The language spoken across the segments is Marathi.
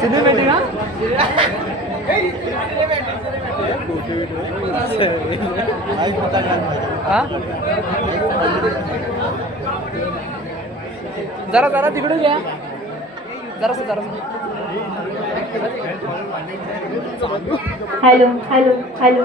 सिनेमॅटिक हा हा जरा जरा तिकडे घ्या जरासं जरासं हॅलो हॅलो हॅलो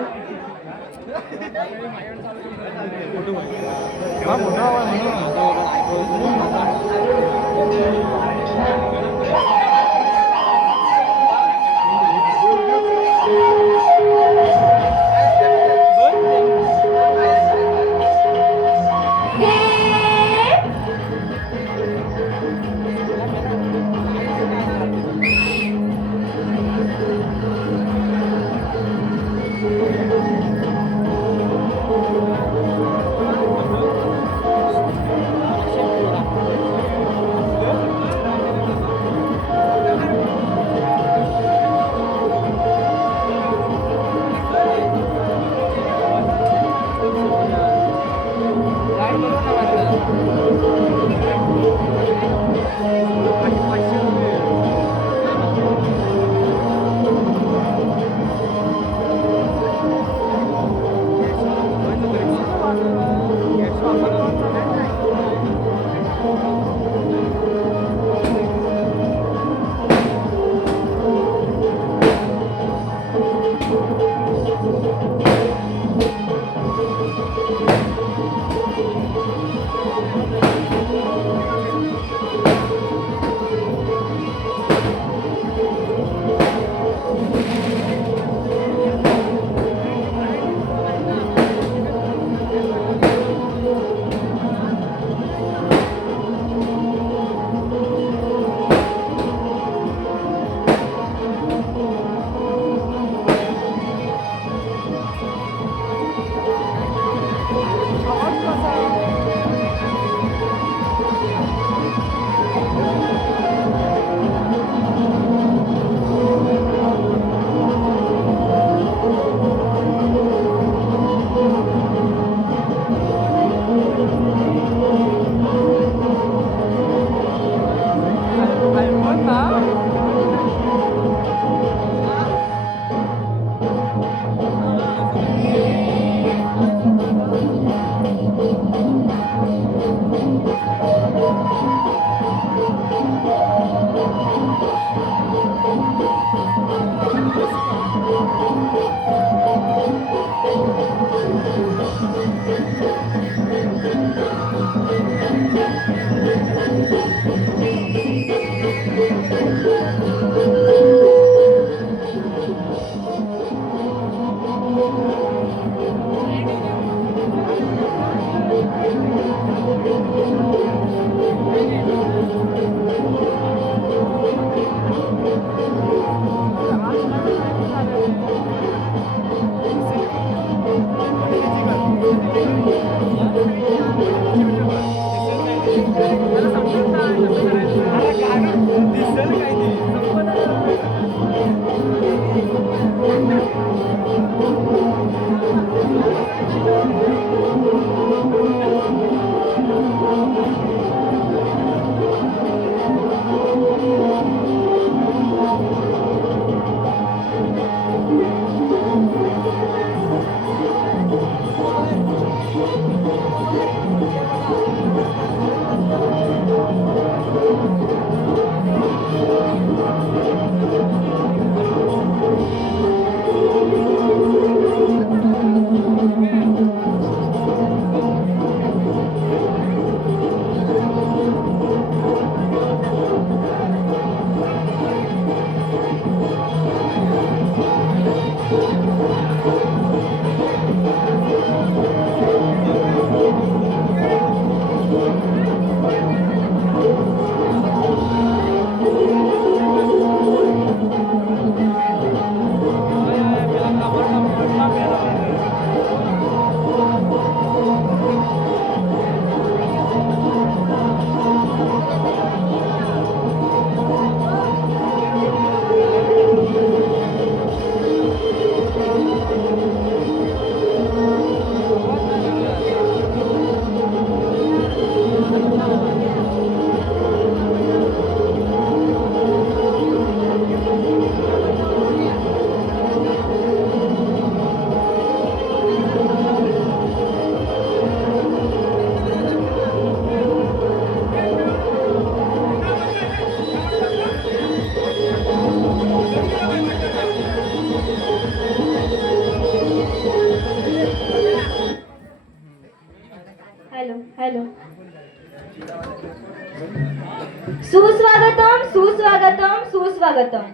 सुस्वागतम सुस्वागतम सुस्वागतम.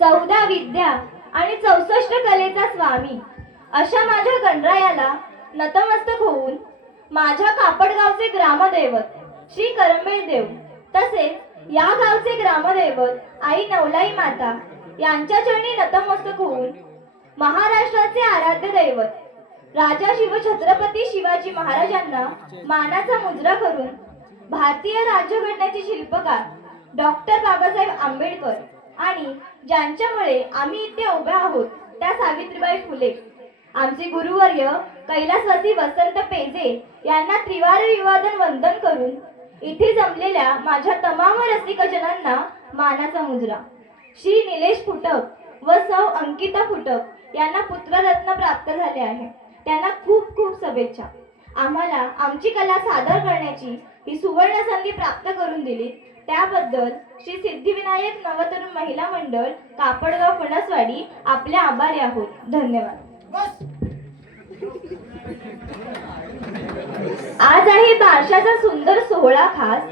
14 विद्या आणि 64 कलेचा स्वामी अशा माझ्या गणरायाला नतमस्तक होऊन माझ्या कापडगावचे ग्रामदैवत श्री करंबेळ देव तसेच या गावचे ग्रामदैवत आई नवलाई माता यांच्या चरणी नतमस्तक होऊन महाराष्ट्राचे आराध्य दैवत राजा शिवछत्रपती शिवाजी महाराजांना मानाचा मुजरा करून भारतीय राज्यघटनेचे शिल्पकार डॉक्टर बाबासाहेब आंबेडकर आणि ज्यांच्यामुळे आम्ही इथे उभ्या आहोत त्या सावित्रीबाई फुले आमचे गुरुवर्य कैलासवासी वसंत पेजे यांना त्रिवार विवादन वंदन करून इथे जमलेल्या माझ्या तमाम रसिकजनांना मानाचा मुजरा. श्री निलेश फुटक व सौ अंकिता फुटक यांना पुत्ररत्न प्राप्त झाले आहे. त्यांना खूप खूप शुभेच्छा. आम्हाला आमची कला सादर करण्याची ही सुवर्ण संधी प्राप्त करून दिली त्याबद्दल श्री सिद्धिविनायक नवतरुण महिला मंडळ कापडगाव फणसवाडी आपले आभारी आहोत. धन्यवाद. आज आहे बारशाचा सुंदर सोहळा खास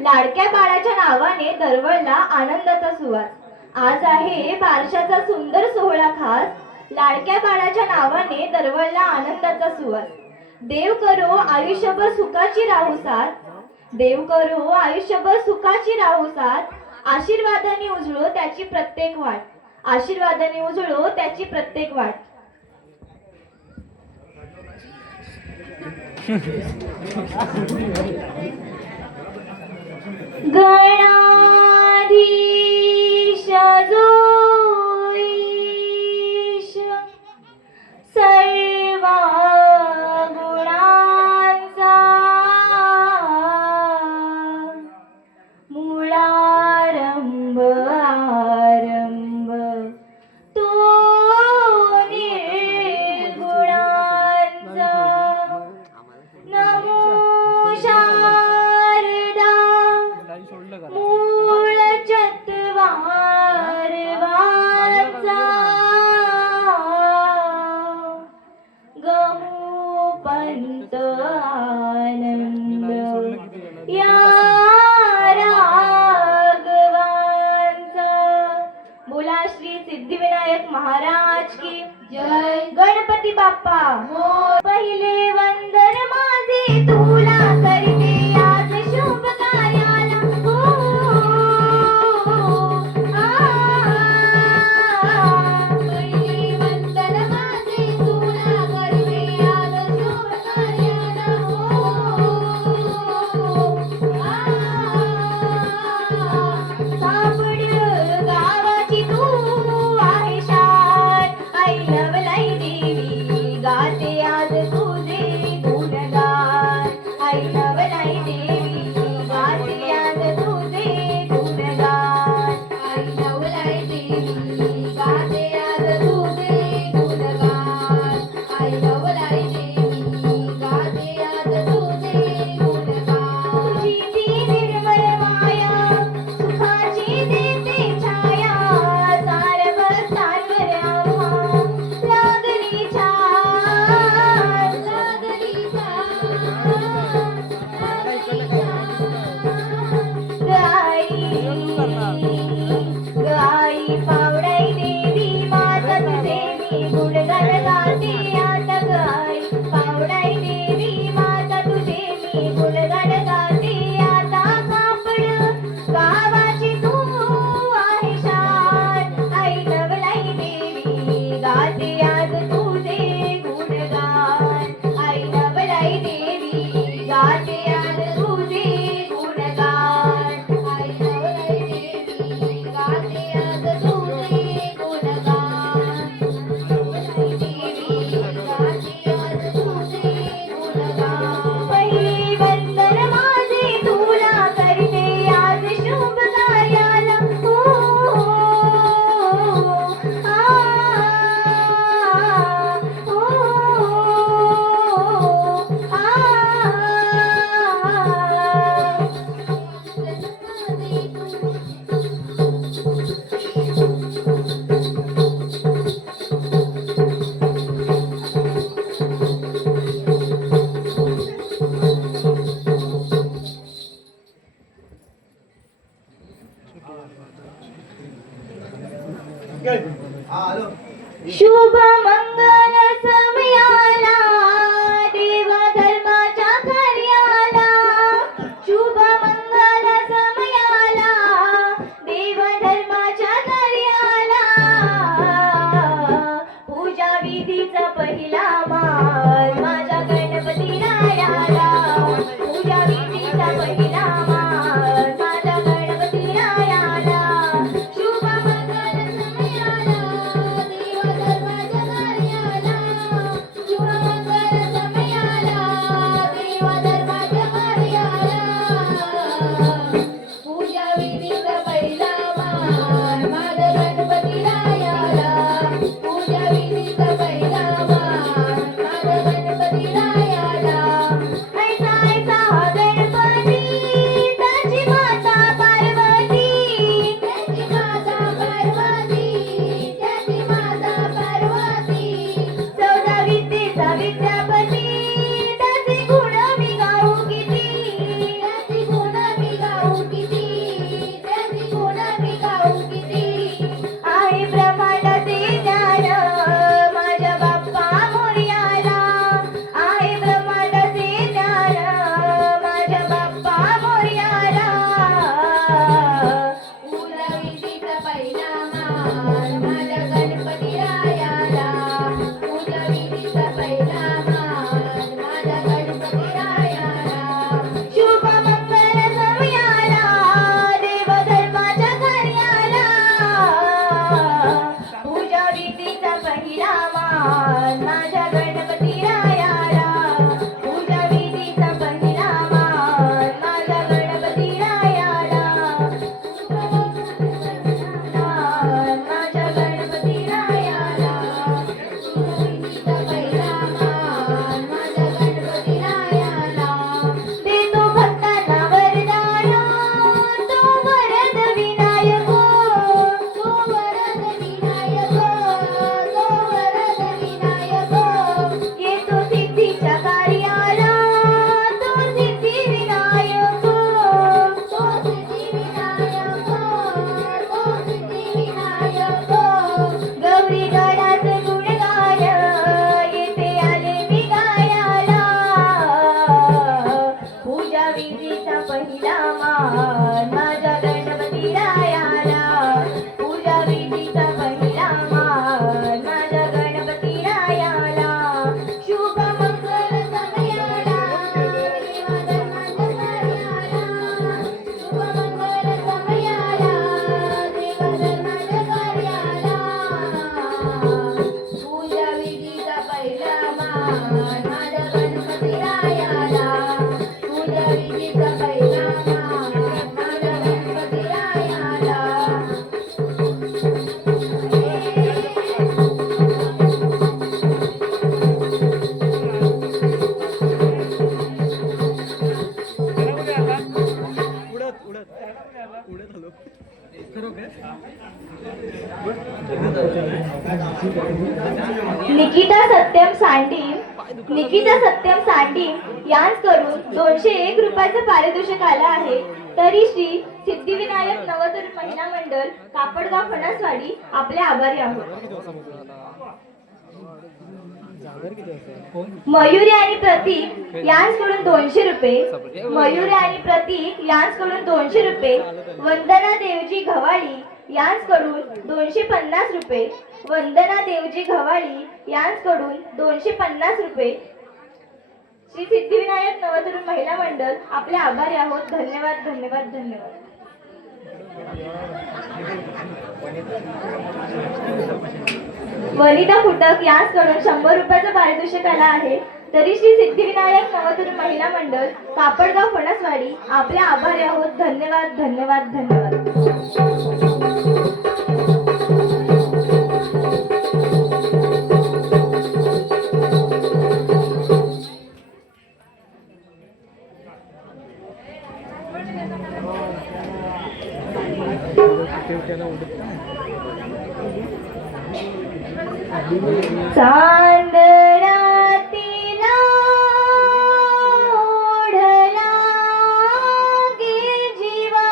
लाडक्या बाळाच्या नावाने दरवळला आनंदाचा सुवास. आज आहे बारशाचा सुंदर सोहळा खास लाडक्या बाळाच्या नावाने दरवळला आनंदाचा सुवास. देव करो आयुष्यभर सुखाची राहू साथ, देव करो आयुष्यभर सुखाची राहू साथ, आशीर्वादाने उजळो त्याची प्रत्येक वाट, आशीर्वादाने उजळो त्याची प्रत्येक वाट. गणाधीश जो ईश सर्व गुणांचा मूळारंभ आरंभ तो निर्गुणांचा. नमो शारदा मूळ चत्वार वाचा गमू पंत आनंद या राघवांचा. बोला श्री सिद्धिविनायक महाराज की जय. गणपती बाप्पा पहिले वंदन माझे तुला करते आज शुभ कार्याला. हो पहिले वंदन माझे तुला करते आज शुभ कार्याला. सापड गावाची तू आहे शान आई नवलाई देवी गाते आज तुझे गुणगान. आई नवलाई देवी गाते आज तुझे गुणगान. आई नवलाई देवी गाते आज तुझे गुणगान. आई नवलाई देवी गाते आज तुझे गुणगान. तुझी ती निर्मळ माया सुखाची देते छाया सार भक्तांवर आम्हा लागली छान लागली छान गाई गाई पावडाई देवी माता तुझे मी गुणगान गाते आता. गाई पावडाई देवी माता तुझे मी गुणगान गाते आता. कापड गावाची तू आहे शान आई नवलाई देवी गाते आज तुझे गुणगान. आई नवलाई देवी गाते आज तुझे गुणगान. आई नवलाई देवी गाते आज तुझे गुणगान. नवलाई देवी गाते आज तुझे गुणगान. पहिले वंदन माझे तुला करते आज शुभ कार्याला. हो आ हो आ शुभ मंगल समयाला देव धर्माच्या कार्याला, शुभ मंगल समयाला देव धर्माच्या कार्याला, पूजा विधीचा पहिला मान माझ्या गणपती रायाला, पूजा विधीचा पहिला मान माझ्या गणपती रायाला, शुभ मंगल समयाला देव धर्माच्या कार्याला, शुभ मंगल समयाला देव धर्माच्या कार्याला, पूजा विधीचा पहिला मान माझ्या गणपती रायाला, पूजा विधीचा पहिला मान माझ्या गणपती रायाला, ऐसा ऐसा हा गणपती त्याची माता पार्वती, त्याची माता पार्वती, त्याची माता पार्वती, 14 विद्येचा विद्यापती, त्याचे गुण मी गाऊ किती, त्याचे गुण मी गाऊ किती, त्याचे गुण मी गाऊ किती, आहे ब्रह्मांडाचे ज्ञान माझ्या बाप्पा मोरयाला, आहे ब्रह्मांडाचे ज्ञान माझ्या बाप्पा मोरयाला, पूजा विधीचा पहिला मान माझ्या गणपती रायाला, पूजा विधीचा पहिला मान माझ्या गणपती रायाला, शुभ मंगल समयाला देव धर्माच्या कार्याला, पूजा विधीचा पहिला मान माझ्या गणपती रायाला, पूजा विधीचा पहिला मान माझ्या गणपती रायाला, माझ्या गणपती रायाला, पूजा विधीचा पहिला मान माझ्या गणपती रायाला, देतो भक्तांना वरदान तो वरद विनायक, तो वरद विनायक, तो वरद विनायक, येतो सिद्धीच्या कार्याला तो सिद्धी विनायक, तो सिद्धी विनायक, तो सिद्धी विनायक, गौरी गणाचं गुणगान येथे आले मी गायाला, पूजा विधीचा पहिला मान माझ्या गणपती रायाला, पूजा विधीचा पहिला मान माझ्या गणपती रायाला, शुभ मंगल समयाला देव धर्माच्या कार्याला, शुभ मंगल समयाला देव धर्माच्या कार्याला, पूजा विधीचा पहिला मान माझ्या गणपती रायाला, पूजा विधीचा पहिला मान माझ्या गणपती रायाला, निकिता सत्यम सांडी यांकडून 201 रुपयाचं पारितोषिक आलं आहे. तरी श्री सिद्धिविनायक नवतरुण महिला मंडळ कापडगाव फणसवाडी आपले आभारी आहोत. मयुरी आणि प्रतीक यांकडून 200 रुपये, मयुरी आणि प्रतीक यांकडून 200 रुपये, वंदना देवजी घवाळी यांकडून 250 रुपये, वंदना देवजी घवाळी यांकडून 250 रुपये. श्री सिद्धिविनायक नवतरुण महिला मंडळ आपले आभारी आहोत. धन्यवाद धन्यवाद धन्यवाद. वनिता फुटक यांकडून 100 रुपयाचं पारितोषिक आलं आहे. तरी श्री सिद्धिविनायक नवतरुण महिला मंडळ कापडगाव फणसवाडी आपले आभारी आहोत. धन्यवाद धन्यवाद धन्यवाद. चांदण्यातीला ओढला गे जीवा,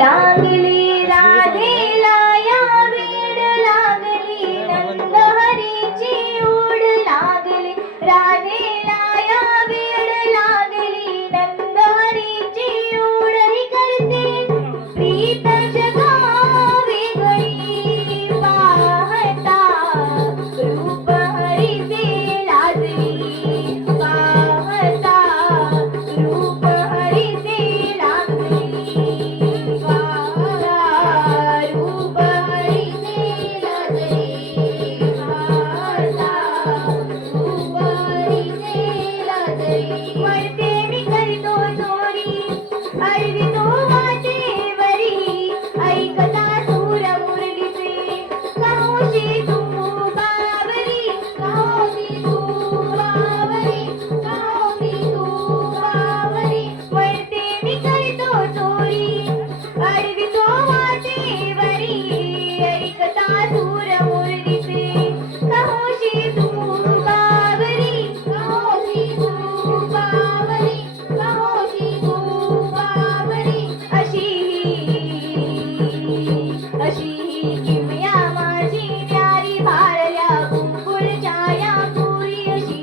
लागली राधेला या वेड लागली नंद हरीची ओढ लागली राधेला या वेड लागली नंद हरीची ओढ ही करते प्रीत जगा वेगळी पाहता रूप हरीचे लाजली पाहता रूप हरीचे लागली रूप हरीचे लाजली पाहता रूप हरीचे लाजली म्हणते मी करतो चोरी अडवितो वाटेवरी ऐकता सूर मुरलीचे काहोशी तू बावरी काहोशी तू बावरी काहोशी तू बावरी म्हणते मी करतो चोरी अडवितो वाटेवरी ऐकता सूर मुरलीचे काहोशी तू बावरी काहोशी तू बावरी काहोशी तू बावरी अशी किमया माझी न्यारी भाळल्या गोकुळच्या या पुरी अशी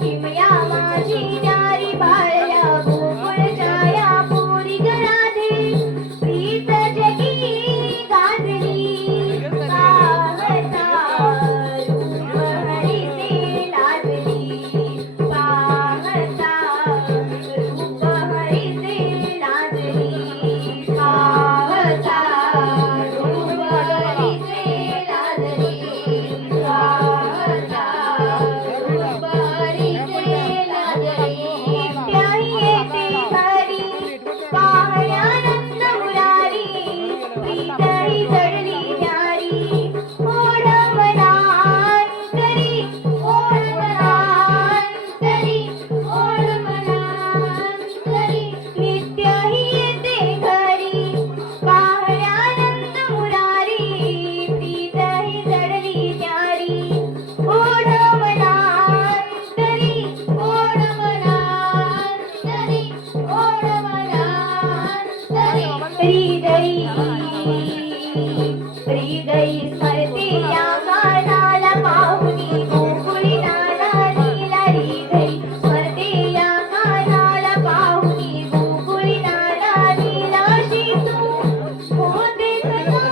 किमया माझी न्यारी भाळल्या गोकुळच्या या पुरी घराधे प्रीत जगी गाजली पाहता रूप हरीचे लाजली पाहता रूप हरीचे लाजली पाहता रूप हरीचे लाजली पाहता रूप हरीचे लाजली एकट्याही येते घरी पाहण्यानंद मुरारी प्रीतही जडली न्यारी ओढ मनांतरी ओढ मनांतरी ओढ मनांतरी नित्यही येते घरी पाहण्यानंद मुरारी प्रीतही जडली न्यारी ओढ मनांतरी ओढ मनांतरी ओढ मनांतरी हृदयी स्मरते या कानाला पाहुनी गोकुळी नानानीला हृदयी स्मरते या कानाला पाहुनी गोकुळी नानानीला अशी तू होते सदा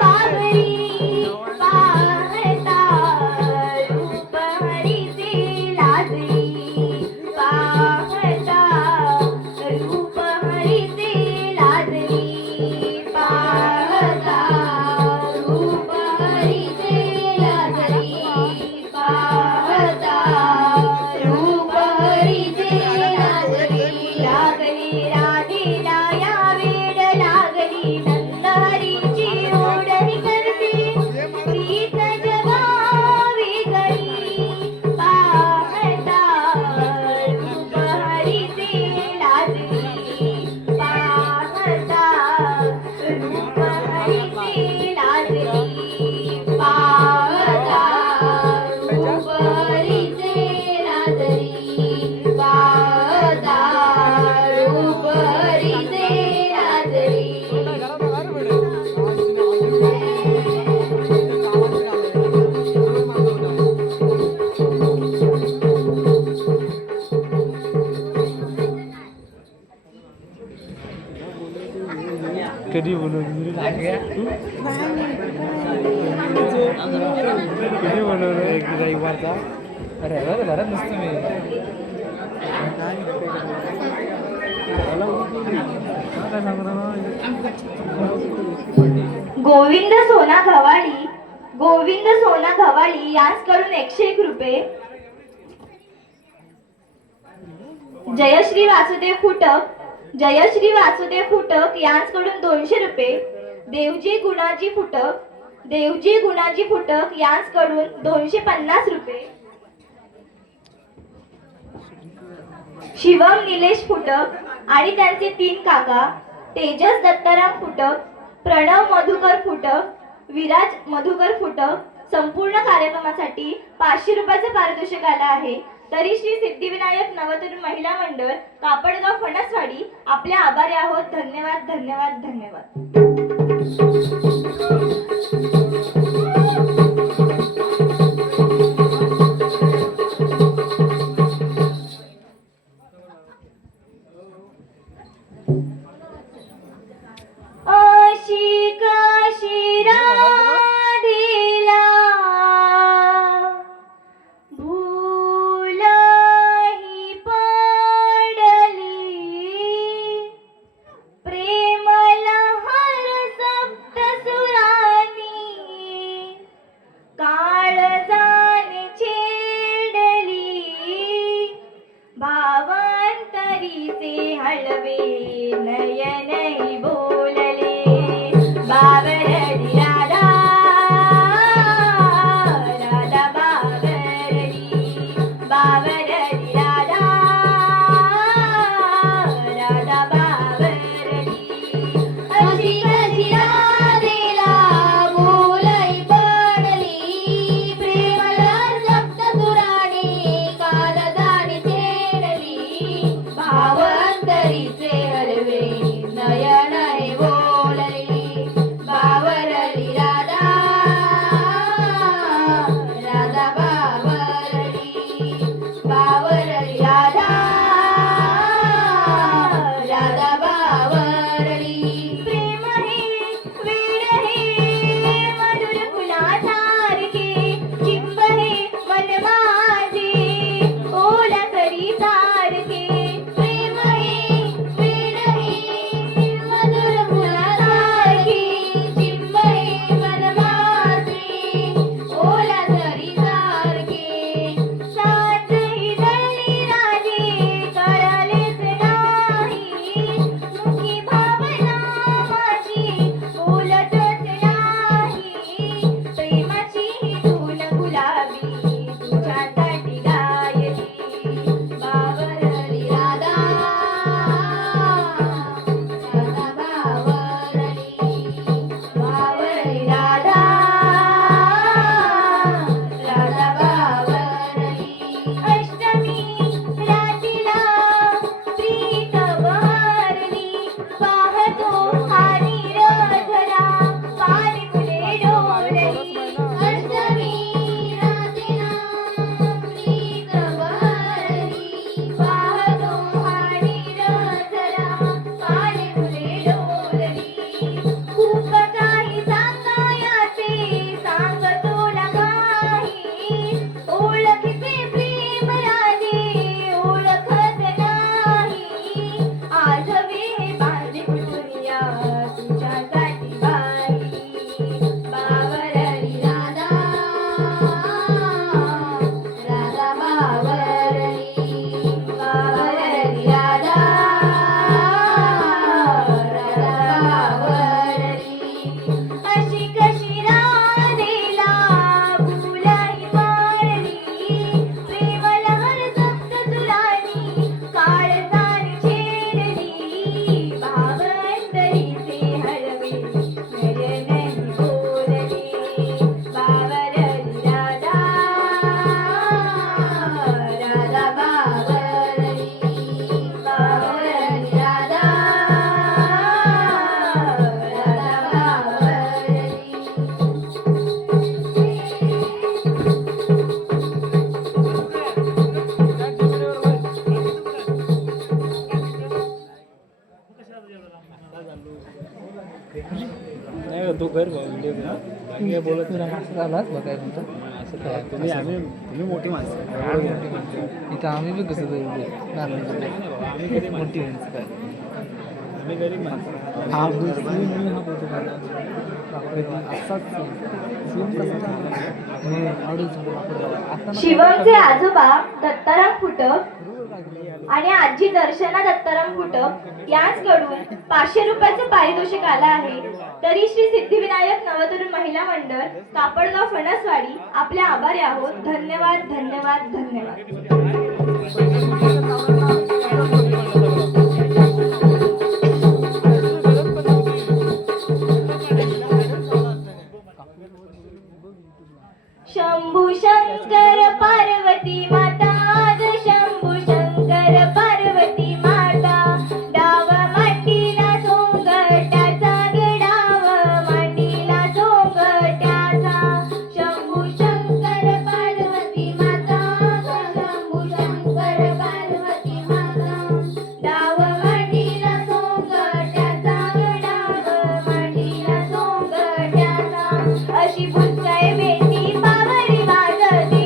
बावरी पाहता रूप हरीचे लाजली पाहता रूप हरीचे लाजली पाहता रूप हरीचे लाजली पाहता रूप हरीचे लाजली लागली राधेला या वेड लागली नंद हरीची ओढ ही करते प्रीत जगा वेगळी पाहता रूप हरीचे लाजली पाहता रूप हरीचे लाजली पाहता रूप हरीचे लाजली पाहता रूप हरीचे लाजली कधी बनवलं कधी बनवलं एक रविवारचा अरे घरात नसतो मी काय सांगू गोविंद सोना गव्हाळी यांच्याकडून 101 रुपये जयश्री वासुदेव फुटक यांच्याकडून 200 रुपये देवजी गुणाजी फुटक यांच्याकडून 250 रुपये शिवम निलेश फुटक आणि त्यांचे 3 काका तेजस दत्ताराम फुटक प्रणव मधुकर फुटक विराज मधुकर फुटक संपूर्ण कार्यक्रमासाठी 500 रुपयाचं पारितोषिक आलं आहे. तरी श्री सिद्धिविनायक नवतरुण महिला मंडळ कापडगाव फणसवाडी आपले आभारी आहोत. धन्यवाद धन्यवाद धन्यवाद. अशी कशी राधेला भूलही पडली, प्रेमला हर सप्तसुरानी काळजाने छेडली. भावांतरीचे हळवे नयनही बोलले, बावरली राधा राधा बावरली, बावरली राधा राधा बावरली. अशी कशी राधेला बोलई पडली, प्रेमला सप्तसुराने काळजाने छेडली. भावांतरीचे हळवे नयन हे बोलली, बावरली राधा राधा बावरली, बावरली राधा राधा बावरली. प्रेम हे वेड हे मधुर फुलासारखे, चिंब हे मन माझे ओला सरी सारखे. प्रेम हे वेड हे मधुर फुलासारखे, चिंब हे मन माझे ओला सरी सारखे. साथ ही जळली राजे कळलेच नाही, मुखी भावना माझी बोलतच नाही. प्रेमाची ही धून गुलाबी तुझ्यासाठी गायली, बावरली राधा राधा बावरली, बावरली राधा राधा बावरली. अष्टमी रात्रीला प्रीत बहरली, पाहतो हा नीरजला पाणी फुले डोलली. अष्टमी रात्रीला प्रीत बहरली, पाहतो हा नीरजला पाणी फुले डोलली. खूप काही सांगायचे सांगतो ना काही, ओळखीचे प्रेम राजे ओळखत नाही. आजवे बांधली दुनिया तुझ्यासाठी बाई, बावरली राधा राधा बावरली, बावरली राधा राधा बावरली. अशी कशी राधेला भूलही पडली, प्रेमला हर सप्तसुरानी काळजाने छेडली. भावांतरीचे हळवे नयनही बोलले, बावरली राधा राधा बावरली, बावरली राधा राधा बावरली. नाही तू कर व्हिडिओ बाकी काय बोलत नाही. असं झालाच बघाय तुमचं असं काय तुम्ही मोठी माणसं मोठी माणसं इथं आम्ही बी कसं आम्ही मोठी माणसं काय आम्ही गरीब माणसं. हा बोलतो असाच शिवमचे आजोबा दत्ताराम फुटक आणि आजी दर्शना दत्ताराम फुटक यांच्याकडून 500 रुपयाचं पारितोषिक आलं आहे. तरी श्री सिद्धिविनायक नवतरुण महिला मंडळ कापडगाव फणसवाडी आपले आभारी आहोत. धन्यवाद धन्यवाद धन्यवाद. शंभू शंकर पार्वती माता ग शंभू शंकर पार्वती माता डाव मांडीला सोंगट्याचा ग डाव मांडीला सोंगट्याचा शंभू शंकर पार्वती माता ग शंभू शंकर पार्वती माता डाव मांडीला सोंगट्याचा ग डाव मांडीला सोंगट्याचा अशी बुचकाय बेटी पावरी वाजते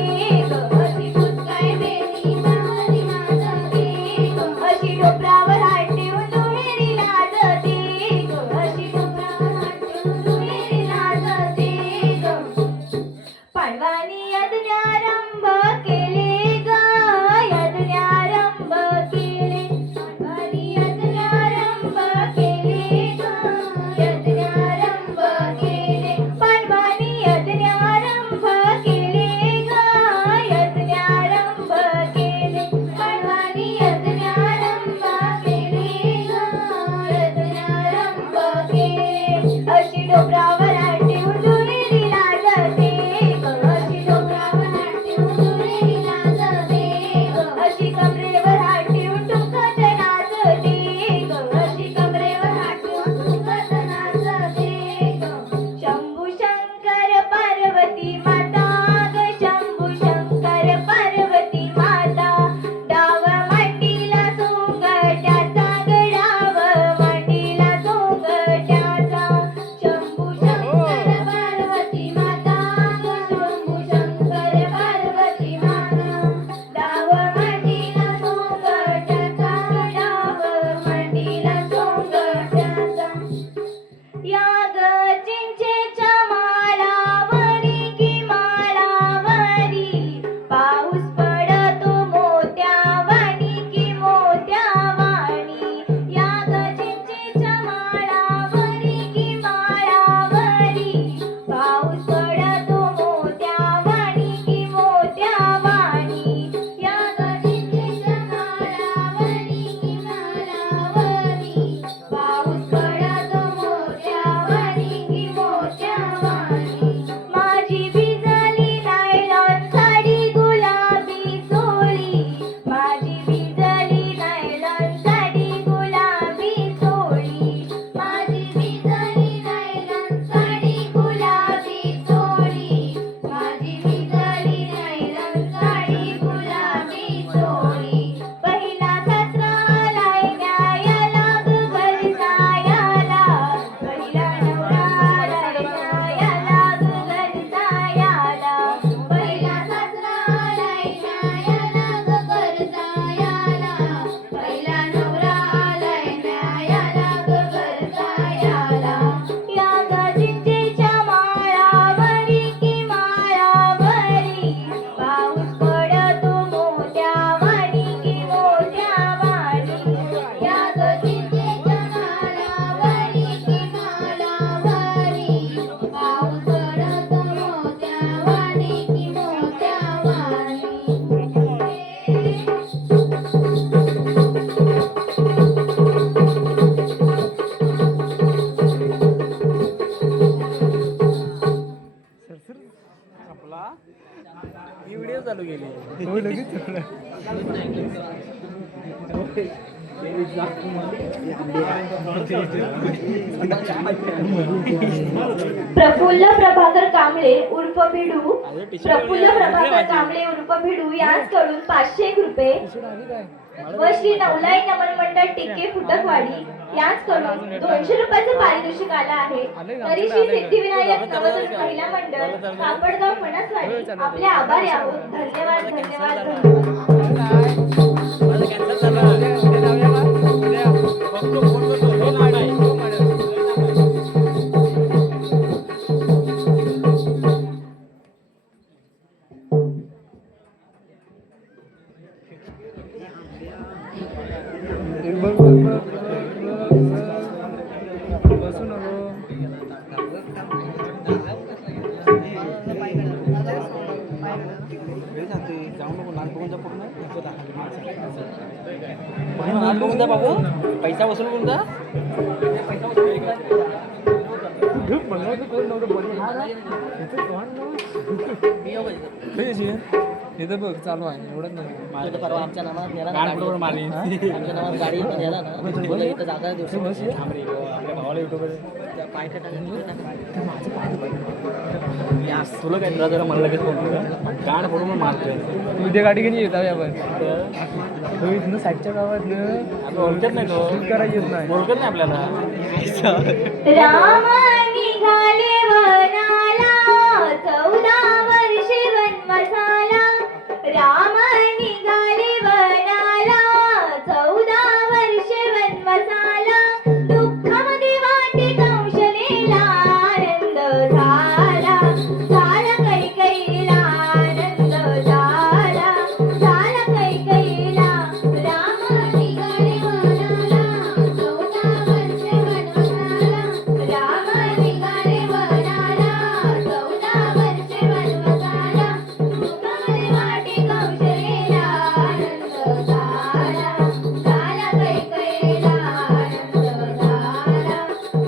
ग अशी बुचकाय बेटी पावरी वाजते ग अशी डोपरावर हात ठेवून दुहेरी लाजते ग अशी डोपरावर हात ठेवून दुहेरी लाजते ग पांडवांनी यज्ञारंभ केले ग यज्ञारंभ केले पांडवांनी यज्ञारंभ केले ग यज्ञारंभ केले पांडवांनी यज्ञारंभ केले ग यज्ञारंभ केले पांडवांनी यज्ञारंभ केले ग यज्ञारंभ केले अशी डोंगरावर हात ठेवून दुहेरी लाजते ग अशी डोंगरावर हात ठेवून दुहेरी लाजते ग अशी कमरेवर हात ठेवून टुकत नाचते ग अशी कमरेवर हात ठेवून टुकत नाचते ग शंभू शंकर पार्वती माता ग शंभू शंकर पार्वती माता डाव मांडीला सोंगट्याचा ग डाव मांडीला सोंगट्याचा शंभू शंकर पार्वती माता ग शंभू शंकर पार्वती माता डाव मांडीला सोंगट्याचा ग डाव मांडीला सोंगट्याचा या ग चिंचेच्या माळावरी की माळावरी पाऊस पडतो मोत्यावाणी की मोत्यावाणी या ग चिंचेच्या माळावरी की माळावरी पाऊस पडतो मोत्यावाणी की मोत्यावाणी या ग चिंचेच्या माळावरी की माळावरी पाऊस पडतो मोत्यावाणी की मोत्यावाणी माझी भिजली नायलॉन साडी गुलाबी चोळी माझी भिजली नायलॉन साडी गुलाबी चोळी माझी भिजली नायलॉन साडी गुलाबी चोळी माझी भिजली नायलॉन साडी गुलाबी चोळी पहिला सासरा आलाय न्यायाला ग घरसायाला पहिला नवरा आलाय न्यायाला ग घरसायाला पहिला सासरा आलाय न्यायाला ग घरसायाला पहिला नवरा आलाय न्यायाला ग घरसायाला या ग चिंचेच्या माळावरी की माळावरी पाऊस पडतो मोत्यावाणी की मोत्यावाणी या ग चिंचेच्या माळावरी की माळावरी पाऊस पडतो मोत्यावाणी की मोत्यावाणी आपला ही व्हिडिओ चालू केली हो लगेच प्रफुल्ल प्रभाकर कांबळे उर्फ भिडू प्रफुल्ल प्रभाकर कांबळे उर्फ भिडू यांच्याकडून 500 रुपये व श्री नवलाई नमन मंडळ टिके फुटकवाडी यांच्याकडून 200 रुपयाचं पारितोषिक आलं आहे. तरी श्री सिद्धिविनायक नवदुर्ग महिला मंडळ कापडगाव फणसवाडी आपले आभारी आहोत. धन्यवाद धन्यवाद धन्यवाद. बसू नको जाऊ नको नाक बघून जा पूर्ण नाक बघून जा बाबू पैसा वसूल करून जा बनवायचं करून नव्हतं बरी हा इथं बघ चालू आहे एवढंच नाही परवा आमच्या नावात नेला ना गाडी. आमच्या नावात गाडी नेला ना बोलला इथं जागा दिवशी आपल्या भावाला युट्यूबर पाय तुला काय जरा मला लगेच गाण पडून मारतोय उद्या गाडी घेऊन येत आपण तो इथनं साईडच्या गावात ओळखत नाही तो करायला येत नाही ओळखत नाही आपल्याला राम निघाले वनाला 14 वर्षे वनवासाला राम निघाले वनाला 14 वर्षे वनवासाला दुःखामध्ये वाटे कौशलेला आनंद झाला झाला कैकेयीला आनंद झाला झाला कैकेयीला राम निघाले वनाला 14 वर्षे वनवासाला राम निघाले वनाला 14 वर्षे वनवासाला दुःखामध्ये वाटे कौशलेला आनंद झाला झाला कैकेयीला आनंद झाला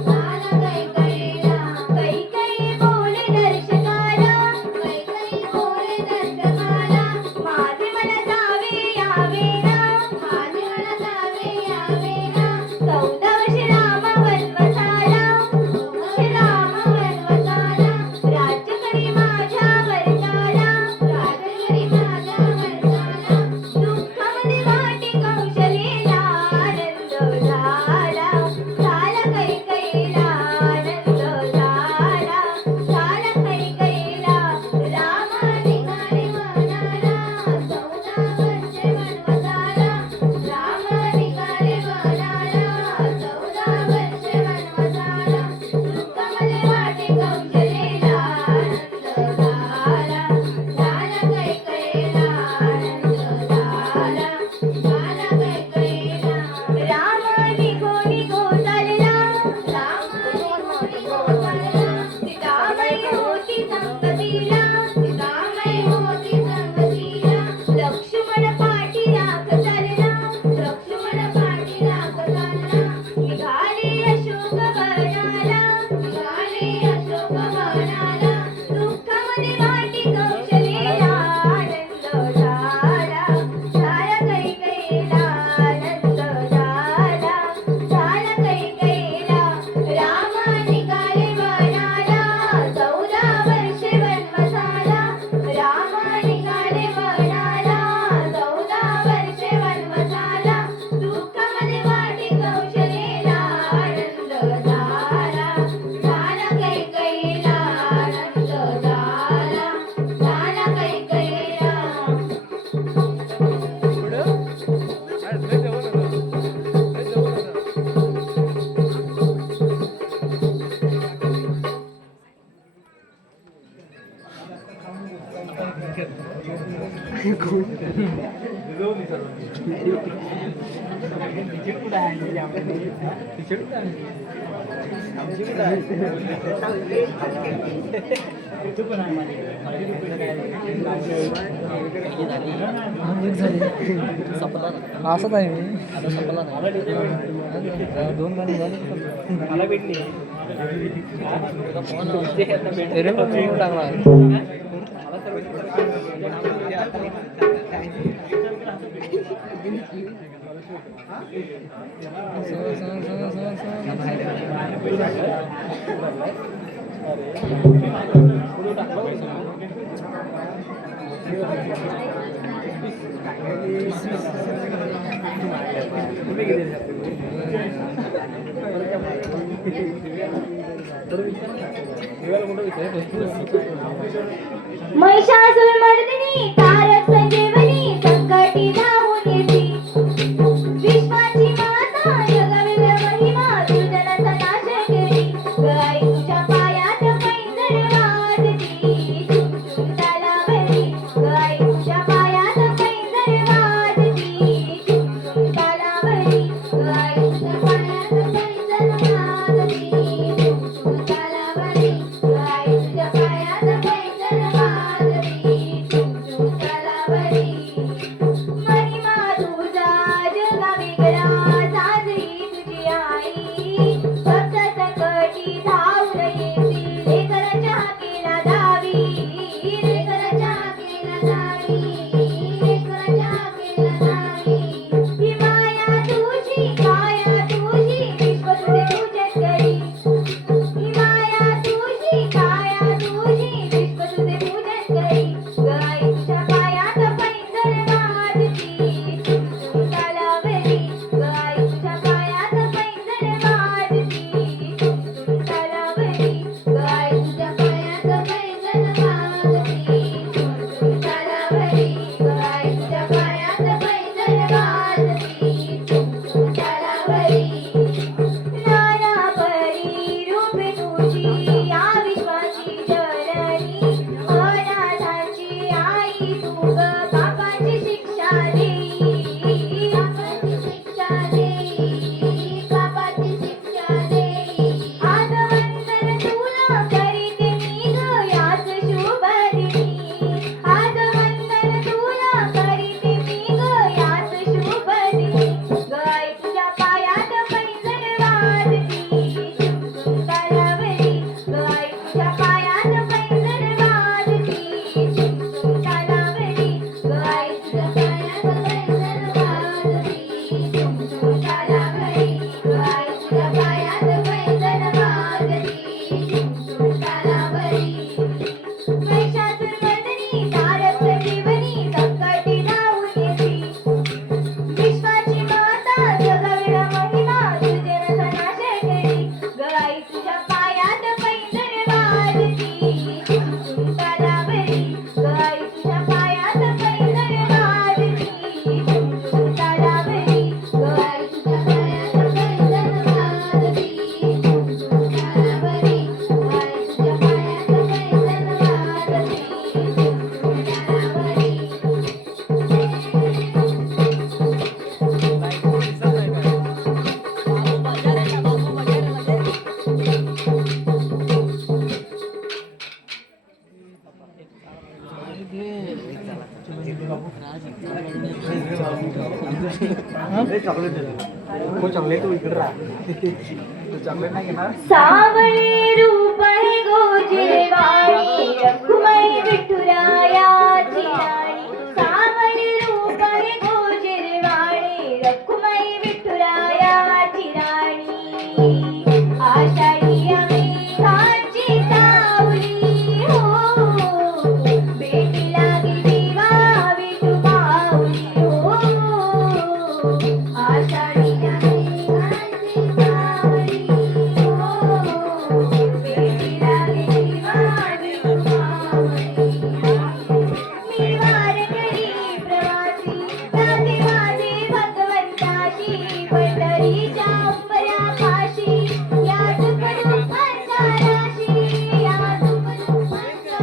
झाला कैकेयीला कैकेयी बोले दर्शकाला कैकेयी बोले दर्शकाला माझे मन जावे यावे ना माझे मन जावे यावे ना 14 वर्षे राम वनवासाला 14 वर्षे राम वनवासाला राज्य करी माझ्या वरचाला राज्य करी माझ्या वरचाला दुःखामध्ये वाटे कौशलेला आनंद झाला झाला कैकेयीला आनंद झाला झाला कैकेयीला राम निघाले वनाला 14 वर्षे वनवासाला राम निघाले वनाला 14 वर्षे वनवासाला दुःखामध्ये वाटे कौशलेला आनंद झाला झाला कैकेयीला आनंद झाला झाला कैकेयीला राम निघो निघो चालला राम निघो निघो चालला सीताबाई होती संगतीला सीताबाई होती संगतीला लक्ष्मण पाठी राख चालला लक्ष्मण पाठी राख चालला निघाले अशोक वनाला निघाले अशोक वनाला दुःखामध्ये वाटे कौशलेला आनंद झाला झाला कैकेयीला आनंद झाला झाला कैकेयीला राम निघाले वनाला 14 वर्षे वनवासाला राम निघाले वनाला 14 वर्षे वनवासाला दुःखामध्ये वाटे कौशलेला आनंद झाला झाला कैकेयीला आनंद झाला झाला कैकेयीला संपला ना असंच आहे मी आता संपला ना 2 गाणी झाली मला भेटली फोन तरी पण मी टाकला आहे महिषासुर मर्दिनी तारक संजीवनी संकटी धावून येती विश्वाची माता जगविल महिमा दुर्जनाचा नाश केली गाई तुझ्या पायात पैंजण वाजती झुमझुम तालावली गाई तुझ्या पायात पैंजण वाजती झुमझुम तालावली गाई तुझ्या पायात पैंजण वाजती झुमझुम तालावली गाई तुझ्या पायात पैंजण वाजती झुमझुम तालावली चॉकलेट तू इकडे राहा चॉकलेट नाही घेणार सावळे रूप हे गोजिरवाणी रखुमाई विठुरायाची राणी सावळे रूप हे गोजिरवाणी रखुमाई विठुरायाची राणी आषाढी मेघाची सावली हो भेटी लागी दिवा विठू माऊली हो आषाढी मेघाची सावली भेटी लागी दिवा विठू माऊली मी वारकरी प्रवासी जाते माझे भगवंताची पंढरीच्या उंबऱ्यापाशी याच कुलुपांच्या राशी याच कुलुपांच्या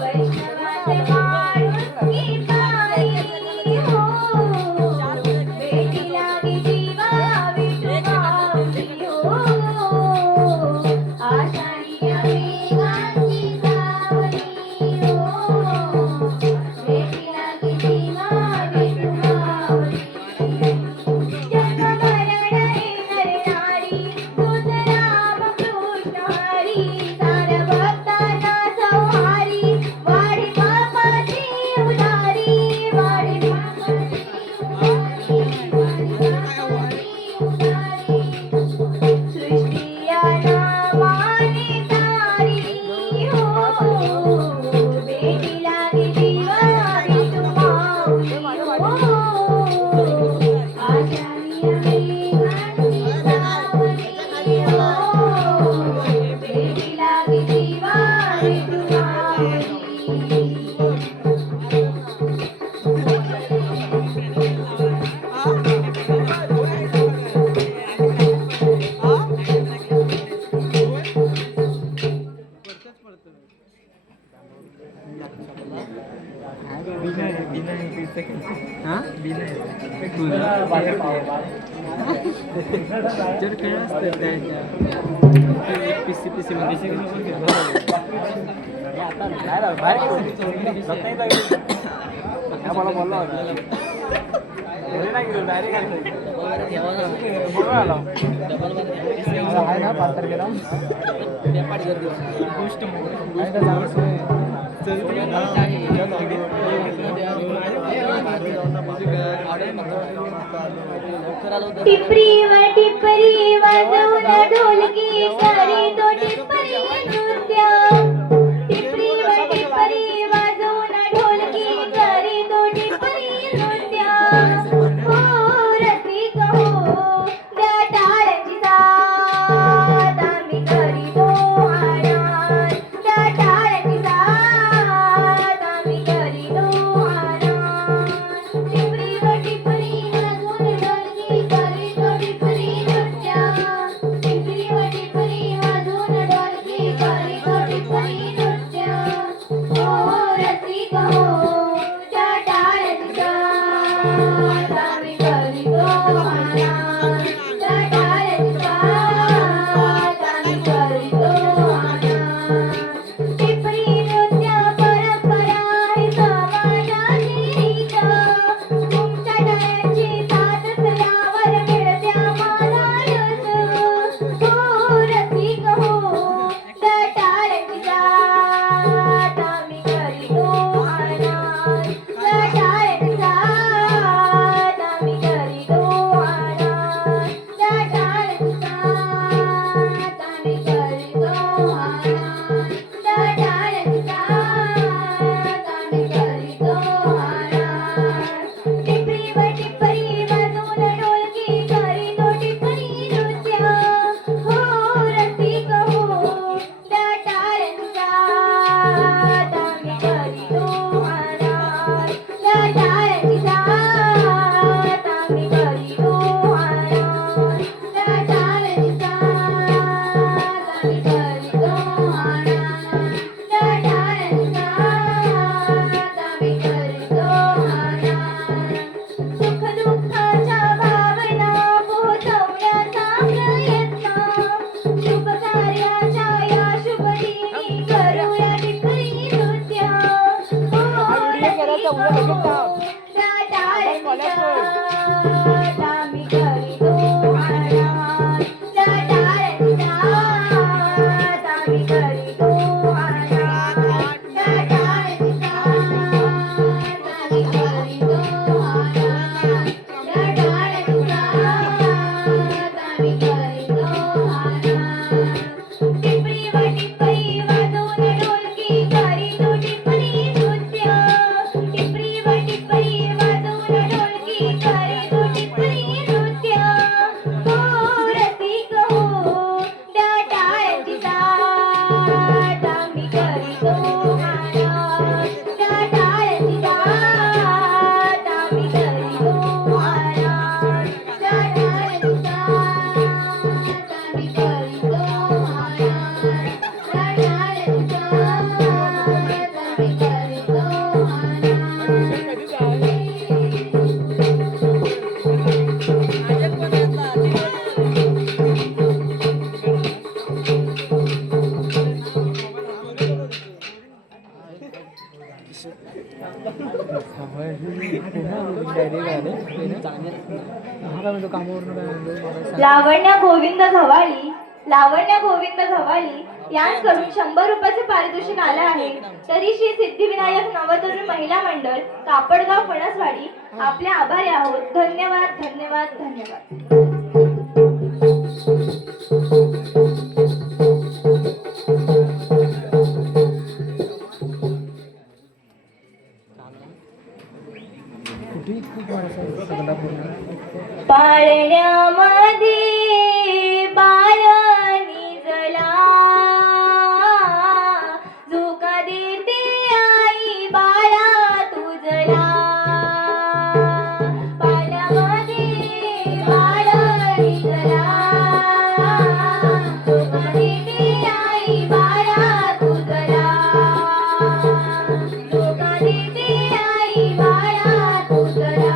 वैष्णवाचे माणुसकी पायी हो भेटी लागी जीवा विठू माऊली हो आषाढी मेघाची सावली हो भेटी लागी जीवा विठू माऊली जगभरण नरनारी तुझ राम कृष्ण हरी सार भक्तांना संहारी वाढी पापाची उदारी वाढी पापाची उदारी सृष्टी या नामाने तारी हो भेटी लागी जीवा विठू माऊली हो आषाढी मेघाची सावली हो भेटी लागी जीवा विठू माऊली पीसी मध्ये मला बोलला आहे ना 5 तारखेला टिपरीवर टिपरी वाजवून ढोलकी करी तो टिपरी नृत्य टिपरीवर टिपरी वाजवून ढोलकी करी तो टिपरी नृत्य हो रसिक हो त्या टाळ्याची साथ आम्ही करीतो आनंद त्या टाळ्याची साथ आम्ही करीतो आनंद टिपरीवर टिपरी वाजवून ढोलकी करी तो टिपरी नृत्य टिपरीवर टिपरी वाजवून लावण्या गोविंद घवाळी, लावण्या गोविंद घवाळी यांकडून 100 रुपयाचे पारितोषिक आले आहे. तरी श्री सिद्धिविनायक नवतरुण महिला मंडळ कापडगाव फणसवाडी आपले आभारी आहोत. धन्यवाद धन्यवाद धन्यवाद. पाळण्यामध्ये बाळ निजला, झोका देते आई बाळा तुझला. पाळण्यामध्ये बाळ निजला, झोका देते आई बाळा तुझला. झोका देते आई बाळा तुझला.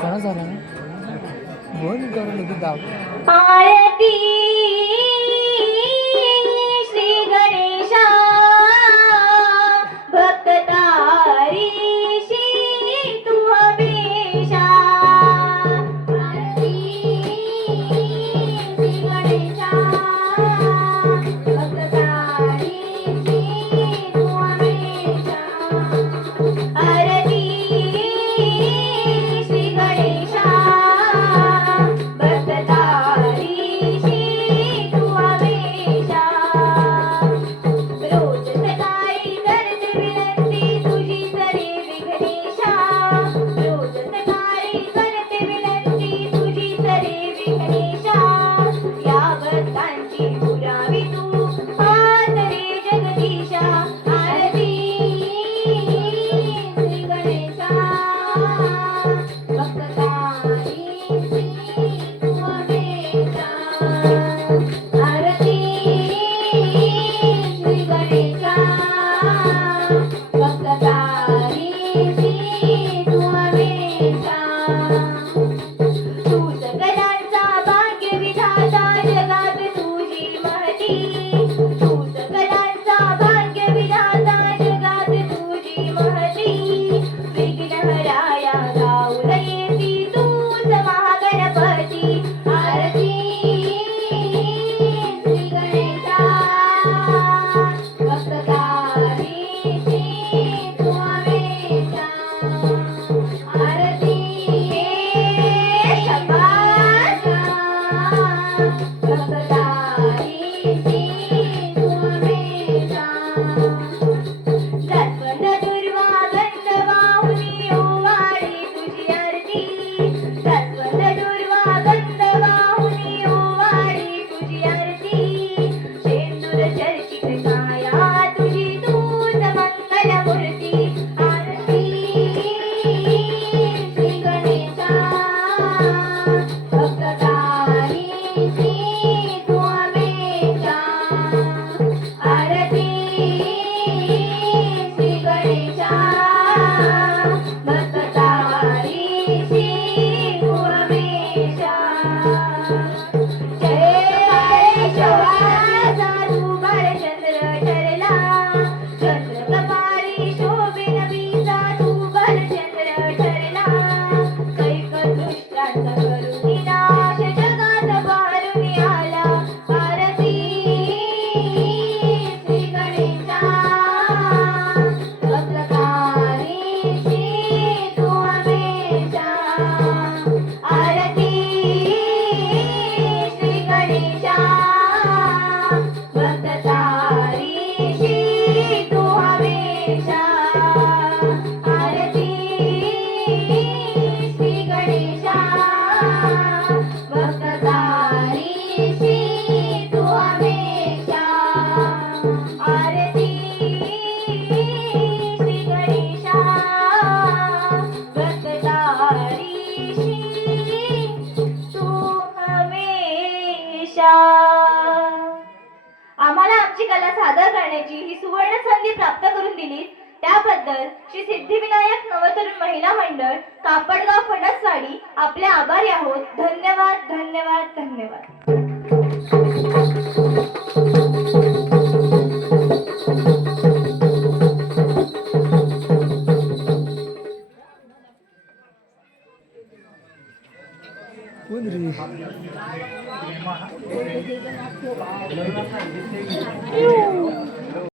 कोणा झाला बोल करू लगेच जाऊ. आरती श्री गणेशा भक्त तारीशी तू हमेशा. आरती याबद्दल श्री सिद्धिविनायक नवतरुण महिला मंडळ कापडगाव फणसवाडी आपले आभारी आहोत. धन्यवाद धन्यवाद धन्यवाद.